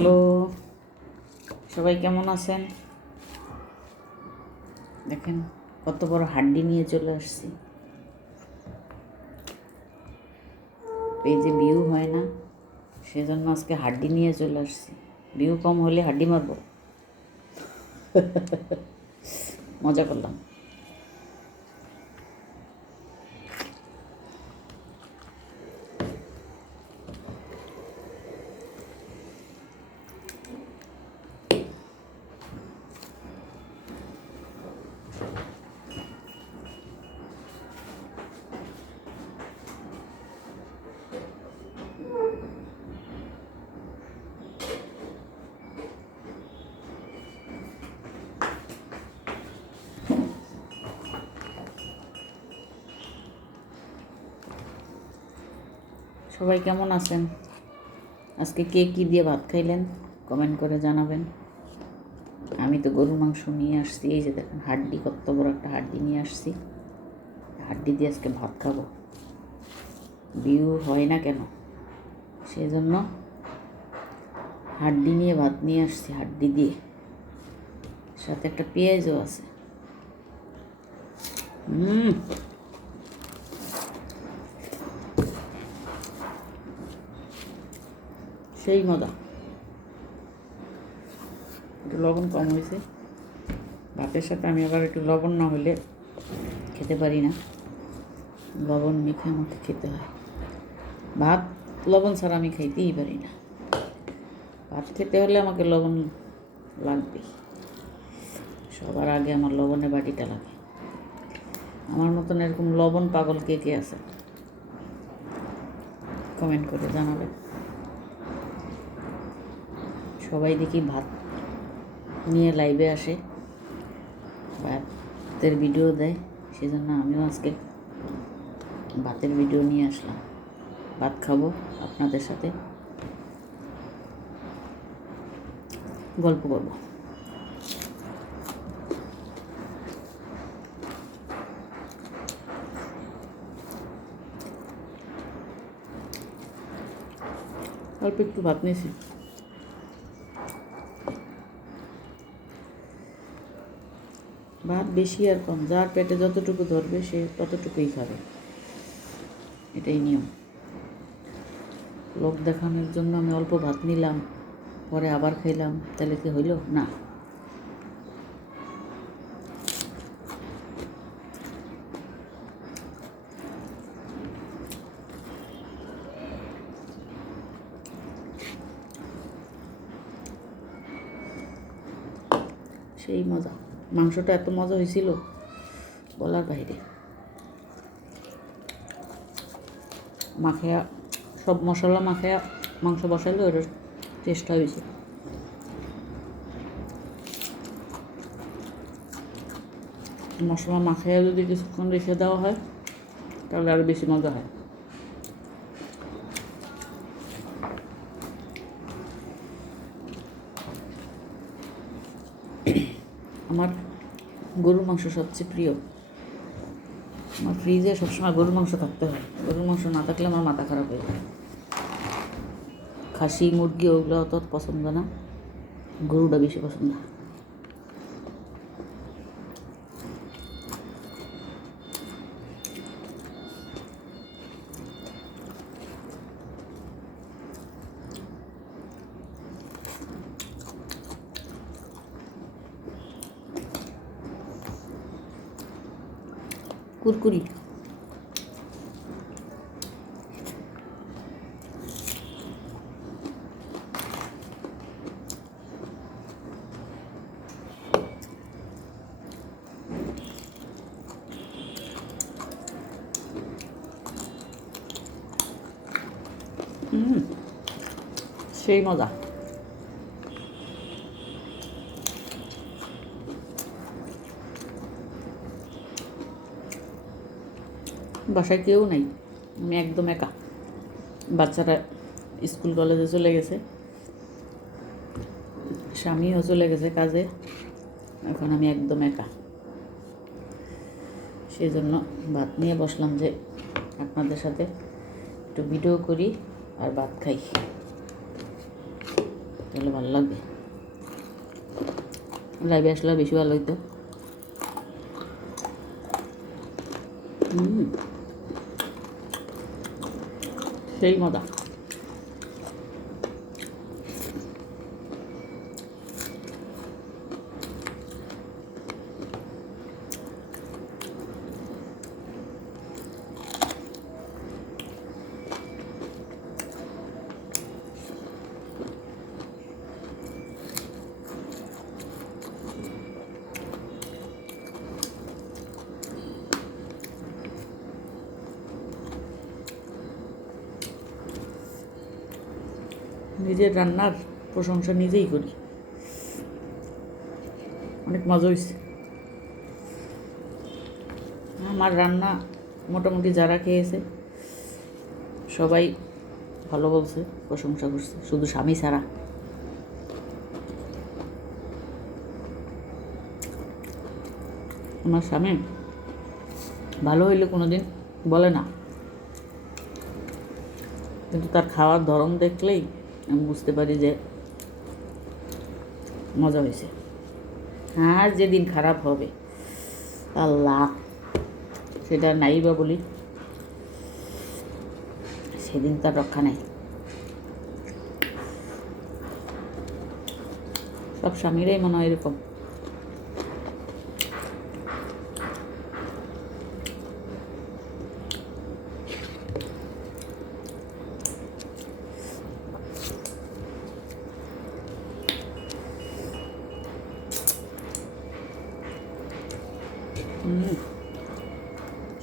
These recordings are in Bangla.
হ্যালো, সবাই কেমন আছেন? দেখেন কত বড় হাড্ডি নিয়ে চলে আসছি। পেজে ভিউ হয় না, সেজন্য আজকে হাড্ডি নিয়ে চলে আসছি। ভিউ কম হলে হাড্ডি মারবো। মজা করলাম। সবাই কেমন আছেন? আজকে কে কী দিয়ে ভাত খাইলেন কমেন্ট করে জানাবেন। আমি তো গরুর মাংস নিয়ে আসছি, এই যে দেখেন হাড্ডি, কত বড় একটা হাড্ডি নিয়ে আসছি। হাড্ডি দিয়ে আজকে ভাত খাবো। ভিউ হয় না কেন, সেজন্য হাড্ডি নিয়ে ভাত নিয়ে আসছি। হাড্ডি দিয়ে সাথে একটা পেঁয়াজও আছে। সেই মজা। একটু লবণ কম হয়েছে ভাতের সাথে। আমি আবার একটু লবণ না হলে খেতে পারি না, লবণ মেখে আমাকে খেতে হয়। ভাত লবণ ছাড়া আমি খাইতেই পারি না। ভাত খেতে হলে আমাকে লবণ লাগবেই। সবার আগে আমার লবণের বাটিটা লাগে। আমার মতন এরকম লবণ পাগল কে কে আছে কমেন্ট করে জানাবেন। সবাই দেখি ভাত নিয়ে লাইভে আসে, ভাতের ভিডিও দেয়, সেজন্য আমিও আজকে ভাতের ভিডিও নিয়ে আসলাম। ভাত খাবো, আপনাদের সাথে গল্প করবো। অল্প একটু ভাত নিয়েছি। ভাত বেশি আর কম, যার পেটে যতটুকু ধরবে সে ততটুকুই খাবে, এটাই নিয়ম। লোক দেখানোর জন্য আমি অল্প ভাত নিলাম, পরে আবার খাইলাম, তাহলে কি হইল? না। সেই মজা। মাংসটা এত মজা হয়েছিল বলার বাইরে। মাখিয়া সব মশলা মাখিয়া মাংস বসাইলে ওর টেস্টটা হয়েছে। মশলা মাখিয়া যদি কিছুক্ষণ রেখে দেওয়া হয় তাহলে আরও বেশি মজা হয়। আমার গরুর মাংস সবচেয়ে প্রিয়। আমার ফ্রিজে সবসময় গরুর মাংস থাকতে হয়। গরুর মাংস না থাকলে আমার মাথা খারাপ হয়ে যায়। খাসি মুরগি ওগুলো অত পছন্দ না, গরুটা বেশি পছন্দ। কুরকুরি। সেই মজা। বাসায় কেউ নেই, আমি একদম একা। বাচ্চারা স্কুল কলেজে চলে গেছে, স্বামীও চলে গেছে কাজে, এখন আমি একদম একা। সেই জন্য ভাত নিয়ে বসলাম যে আপনাদের সাথে একটু ভিডিও করি আর ভাত খাই। তো তাহলে ভালো লাগবে। লাইভে আসলে বেশি ভালো হইতো। সেই মজা। নিজের রান্নার প্রশংসা নিজেই করি। অনেক মজা হয়েছে আমার রান্না। মোটামুটি যারা খেয়েছে সবাই ভালো বলছে, প্রশংসা করছে, শুধু স্বামী ছাড়া। আমার স্বামী ভালো হইলে কোনোদিন বলে না, কিন্তু তার খাওয়ার ধরন দেখলেই আমি বুঝতে পারি যে মজা হয়েছে। আর যেদিন খারাপ হবে আল্লাহ, সেটা নাই বা বলি, সেদিন তার রক্ষা নেই। সব স্বামীরাই মনে হয় এরকম।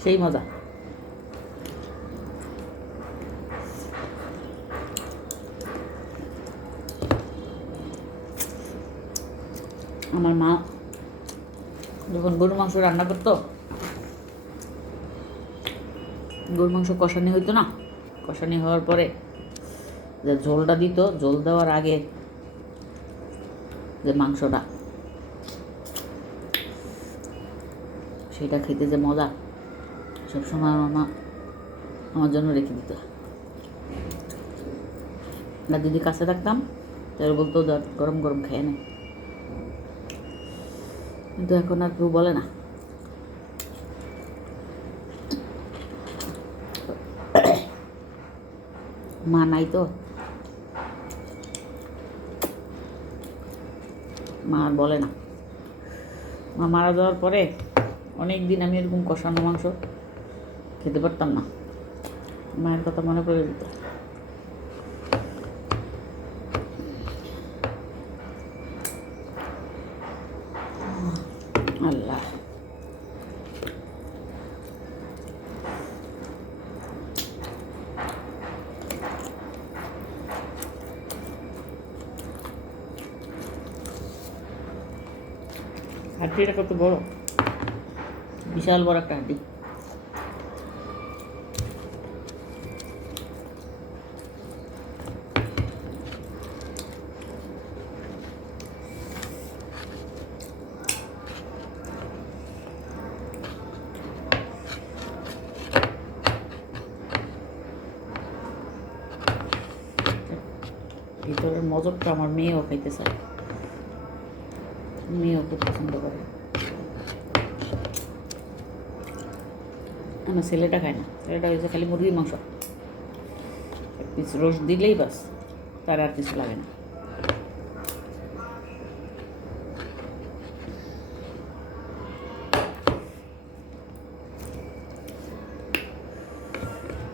সেই মজা। আমার মা যখন গরুর মাংস রান্না করতো, গরুর মাংস কষানি হইতো না, কষানি হওয়ার পরে যে ঝোলটা দিত, ঝোল দেওয়ার আগে যে মাংসটা, সেটা খেতে যে মজা, সবসময় আমার মা আমার জন্য রেখে দিত। না যদি কাছে থাকতাম তাহলে বলতো গরম গরম খেয়ে নেয়, কিন্তু এখন আর কেউ বলে না। মা নাই তো, মা আর বলে না। মা মারা যাওয়ার পরে অনেক দিন আমি এরকম কষানো মাংস খেতে পারতাম না, মায়ের কথা মনে পড়ে দিত। আল্লাহ, হাড্ডিটা কত বড়, বিশাল বড় একটা হাড্ডি। ভিতরের মজরটা আমার মেয়েও খাইতে চায়, মেয়েও খুব পছন্দ করে। আমার ছেলেটা খায় না, ছেলেটা হয়েছে খালি মুরগির মাংস, এক পিস রোস্ট দিলেই বাস, তার আর কিছু লাগে না।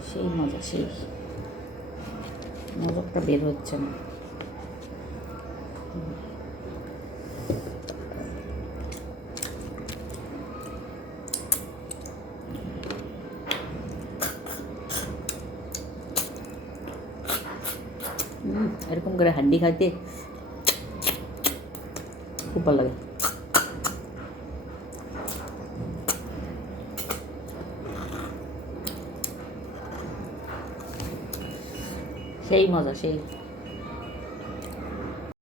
সেই মজা, সেই মজাটা বের হচ্ছে না। এরকম করে হাড্ডি খাইতে খুব ভালো লাগে। সেই মজা, সেই